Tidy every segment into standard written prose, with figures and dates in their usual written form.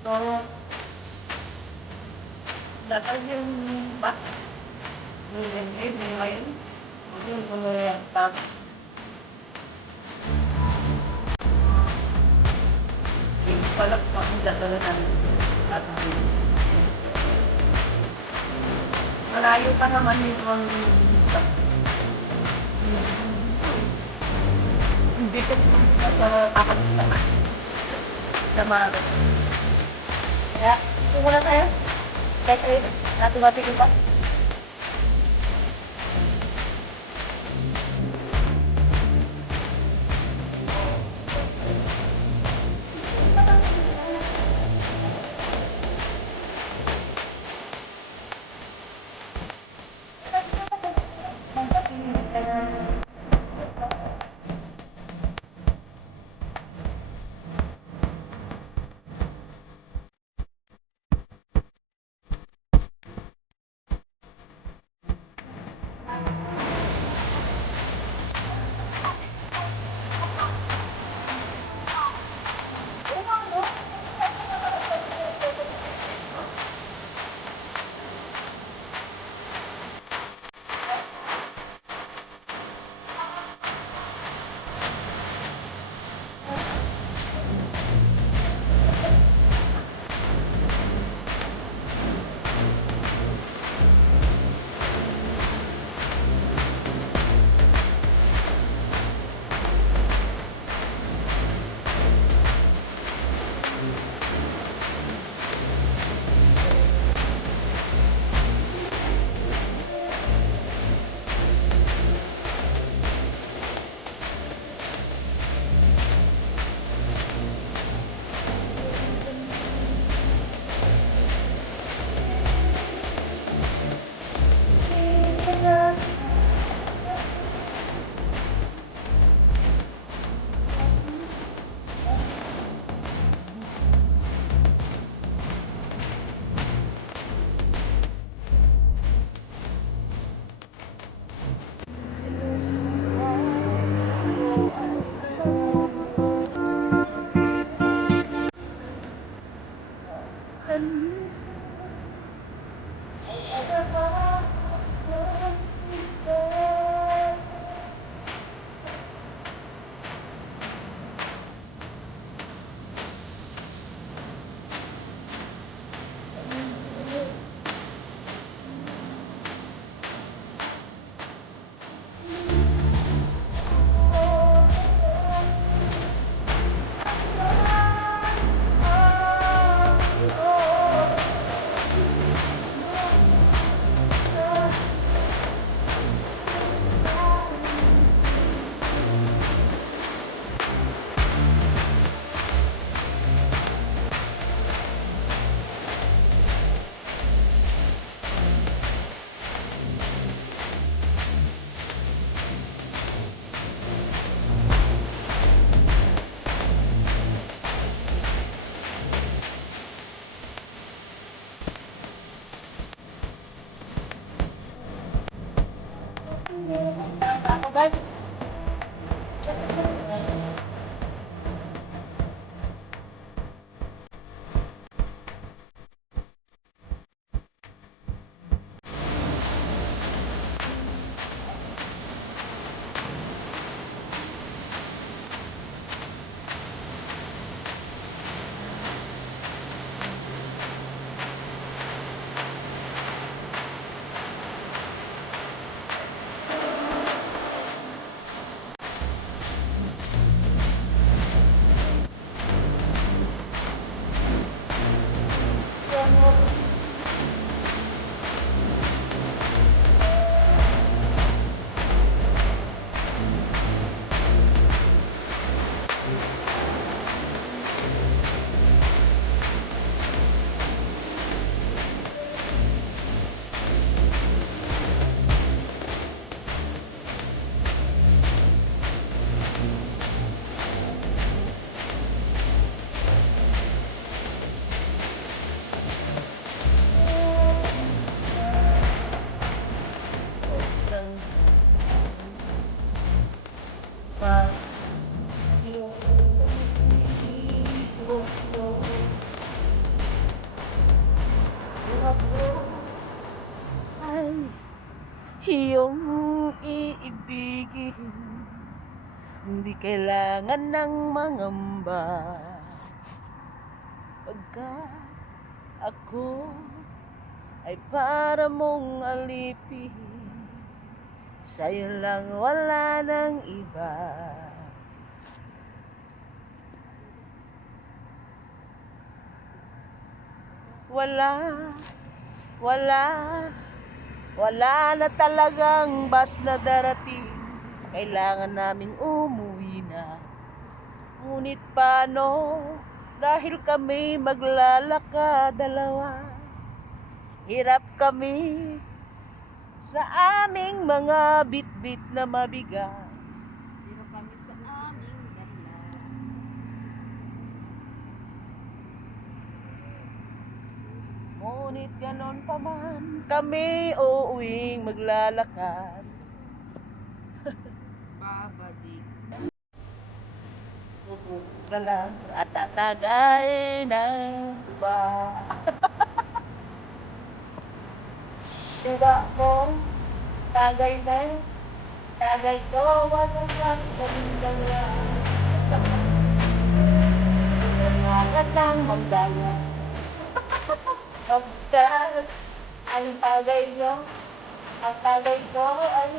So, datang yung bus. Yung ngayon. Yung yung tag. Yung palak pa ang dadalanan. At malayo pa naman yung hindi ko sa kakalimutan. Sa mga kaya, muna tayo. Kaya natin mapigil pa. Hindi kailangan ng mangamba, pagkat ako ay para mong alipin. Sa'yo lang, wala nang iba. Wala, wala, wala na talagang bus na darating. Kailangan naming umuwi na. Ngunit paano, dahil kami maglalakad dalawa. Hirap kami sa aming mga bit-bit na mabigat. Pero kami sa aming dala. Ngunit ganon pa man, kami uuwing maglalakad. Babalik. Na lang at tatagay ng iba. Diba mo, tagay na, tagay ko, walang lang kaming dalawa. Nangagat ng magdagat. Magdagat, ang tagay nyo, ang tagay ko ay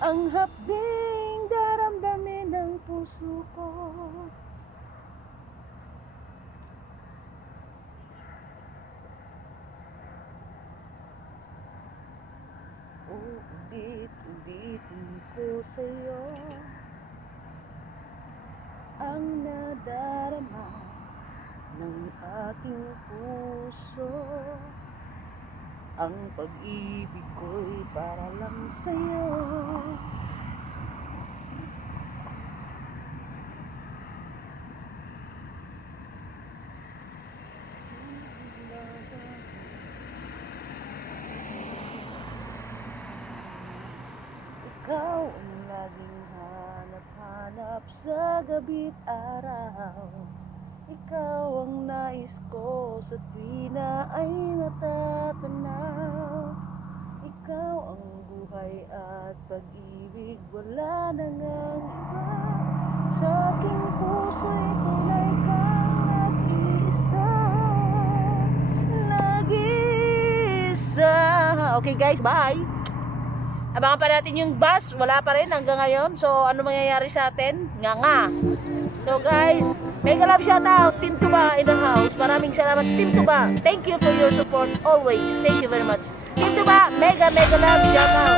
ang hapding daramdamin ng puso ko. Ulit-ulitin ko sa'yo ang nadarama ng aking puso. Ang pag-ibig ko'y para lang sa'yo. Ikaw ang laging hanap-hanap sa gabi't araw. Ikaw ang nais ko sa tuwi na ay natatanaw. Ikaw ang buhay at pag-ibig, wala na ngang iba. Sa aking puso'y tunay kang nag-iisa. Nag-iisa. Okay guys, bye! Abangan pa natin yung bus, wala pa rin hanggang ngayon. So ano mangyayari sa atin? Nga nga. So guys, mega love shoutout, Team Tuba in the house. Maraming salamat, Team Tuba. Thank you for your support always. Thank you very much. Team Tuba, mega love shoutout.